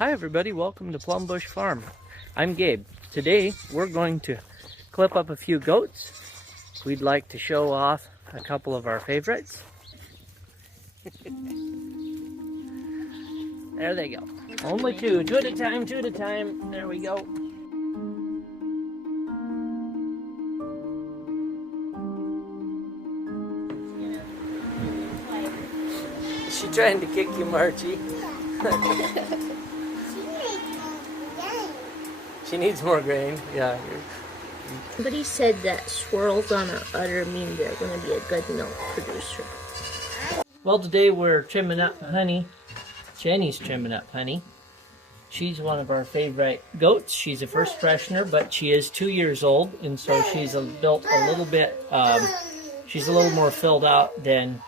Hi everybody, welcome to Plum Bush Farm. I'm Gabe. Today we're going to clip up a few goats. We'd like to show off a couple of our favorites. There they go. Only two at a time, two at a time. There we go. Is she trying to kick you, Marchie? She needs more grain. Yeah. Somebody said that swirls on an udder mean they're going to be a good milk producer. Well, today we're trimming up Honey. Jenny's trimming up Honey. She's one of our favorite goats. She's a first freshener, but she is 2 years old, and so she's built a little bit. She's a little more filled out than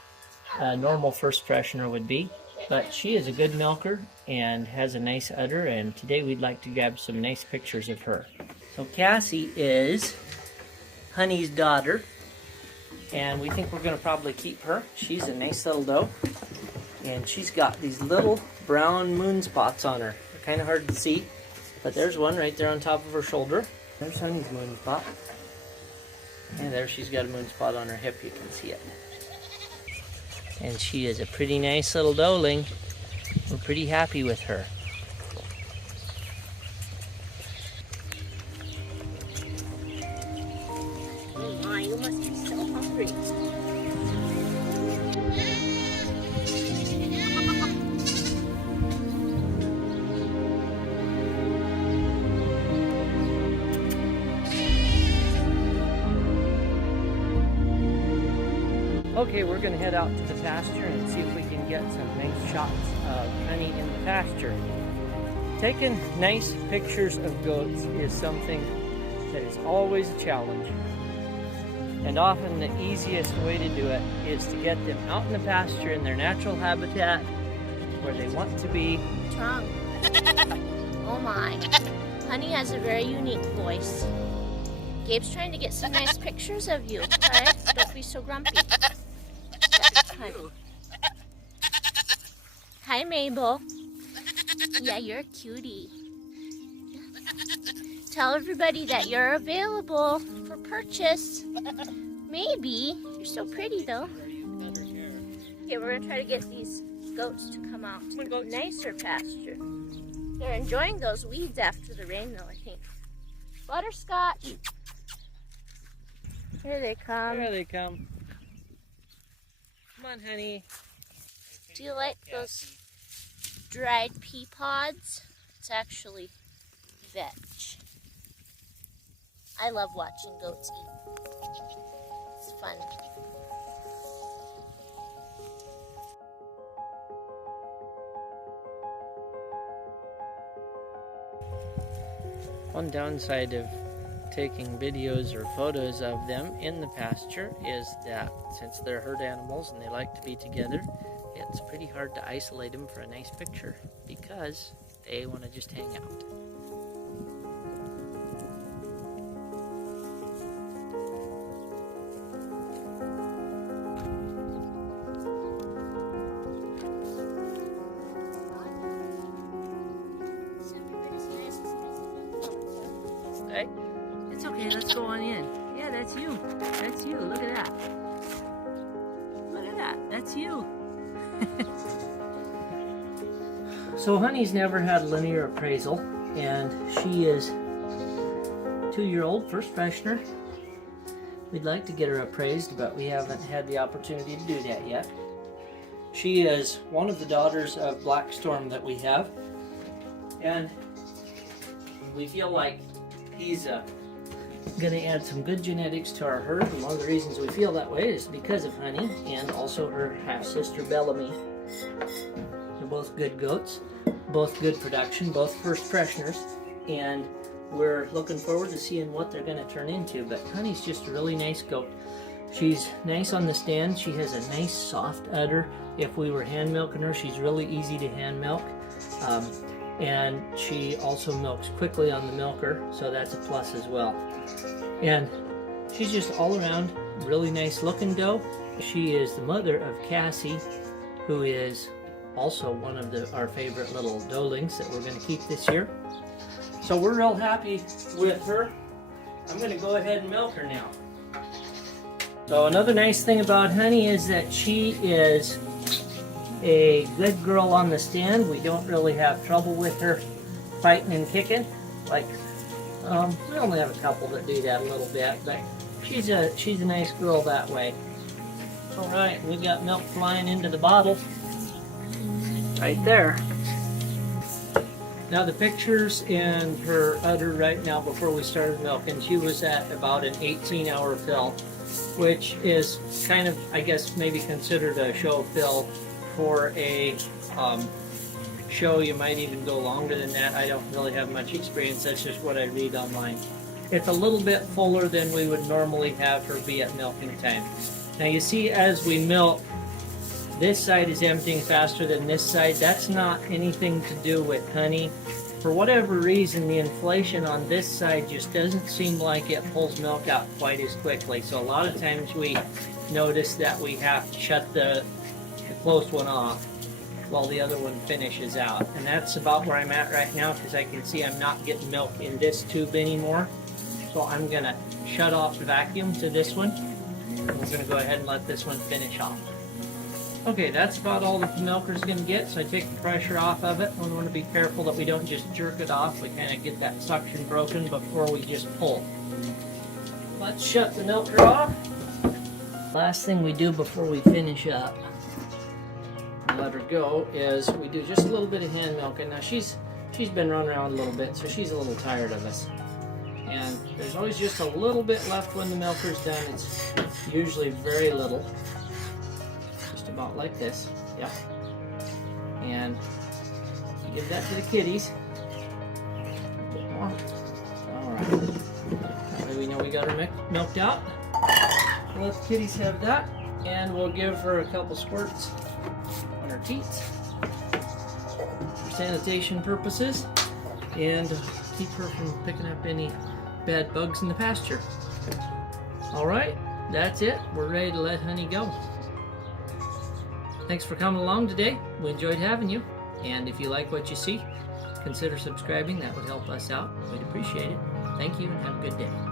a normal first freshener would be. But she is a good milker and has a nice udder, and today we'd like to grab some nice pictures of her. So Cassie is Honey's daughter, and we think we're going to probably keep her. She's a nice little doe, and she's got these little brown moon spots on her. They're kind of hard to see, but there's one right there on top of her shoulder. There's Honey's moon spot, and there she's got a moon spot on her hip. You can see it. And she is a pretty nice little doeling. We're pretty happy with her. Oh my, you must be so hungry. Okay, we're going to head out to the pasture and see if we can get some nice shots of Honey in the pasture. Taking nice pictures of goats is something that is always a challenge. And often the easiest way to do it is to get them out in the pasture in their natural habitat where they want to be. What's wrong? Oh my. Honey has a very unique voice. Gabe's trying to get some nice pictures of you, alright? Don't be so grumpy. Honey. Hi, Mabel. Yeah, you're a cutie. Tell everybody that you're available for purchase. Maybe. You're so pretty, though. Okay, we're going to try to get these goats to come out to a nicer pasture. They're enjoying those weeds after the rain, though, I think. Butterscotch. Here they come. Here they come. Come on, Honey. Do you like those dried pea pods? It's actually veg. I love watching goats eat. It's fun. One downside of taking videos or photos of them in the pasture is that since they're herd animals and they like to be together, it's pretty hard to isolate them for a nice picture because they want to just hang out. Okay. It's okay, let's go on in. Yeah, that's you. That's you. Look at that. Look at that. That's you. So Honey's never had a linear appraisal, and she is 2-year-old, first freshener. We'd like to get her appraised, but we haven't had the opportunity to do that yet. She is one of the daughters of Black Storm that we have, and we feel like he's going to add some good genetics to our herd, and one of the reasons we feel that way is because of Honey and also her half-sister Bellamy. They're both good goats, both good production, both first fresheners, and we're looking forward to seeing what they're going to turn into. But Honey's just a really nice goat. She's nice on the stand. She has a nice soft udder. If we were hand milking her, she's really easy to hand milk. And she also milks quickly on the milker, so that's a plus as well. And she's just all around really nice looking doe. She is the mother of Cassie, who is also one of our favorite little doelings that we're going to keep this year. So we're real happy with her. I'm going to go ahead and milk her now. So another nice thing about Honey is that she is a good girl on the stand. We don't really have trouble with her fighting and kicking. Like, we only have a couple that do that a little bit, but she's a nice girl that way. All right, we got milk flying into the bottle right there. Now the pictures in her udder right now before we started milking, she was at about an 18-hour fill, which is kind of, I guess, maybe considered a show fill. For a show, you might even go longer than that. I don't really have much experience. That's just what I read online. It's a little bit fuller than we would normally have her be at milking time. Now you see, as we milk, this side is emptying faster than this side. That's not anything to do with Honey. For whatever reason, the inflation on this side just doesn't seem like it pulls milk out quite as quickly. So a lot of times we notice that we have to shut the close one off while the other one finishes out. And that's about where I'm at right now, because I can see I'm not getting milk in this tube anymore. So I'm going to shut off the vacuum to this one. And we're going to go ahead and let this one finish off. Okay, that's about all that the milker's going to get, so I take the pressure off of it. We want to be careful that we don't just jerk it off. We kind of get that suction broken before we just pull. Let's shut the milker off. Last thing we do before we finish up and let her go is we do just a little bit of hand milking. Now she's been running around a little bit, so she's a little tired of us. And there's always just a little bit left when the milker's done. It's usually very little. Just about like this. Yep. And you give that to the kitties. A bit more. Alright. That way we know we got her milked out. We'll let the kitties have that. And we'll give her a couple squirts on her teats for sanitation purposes. And keep her from picking up any bad bugs in the pasture. Alright, that's it. We're ready to let Honey go. Thanks for coming along today. We enjoyed having you. And if you like what you see, consider subscribing. That would help us out. We'd appreciate it. Thank you and have a good day.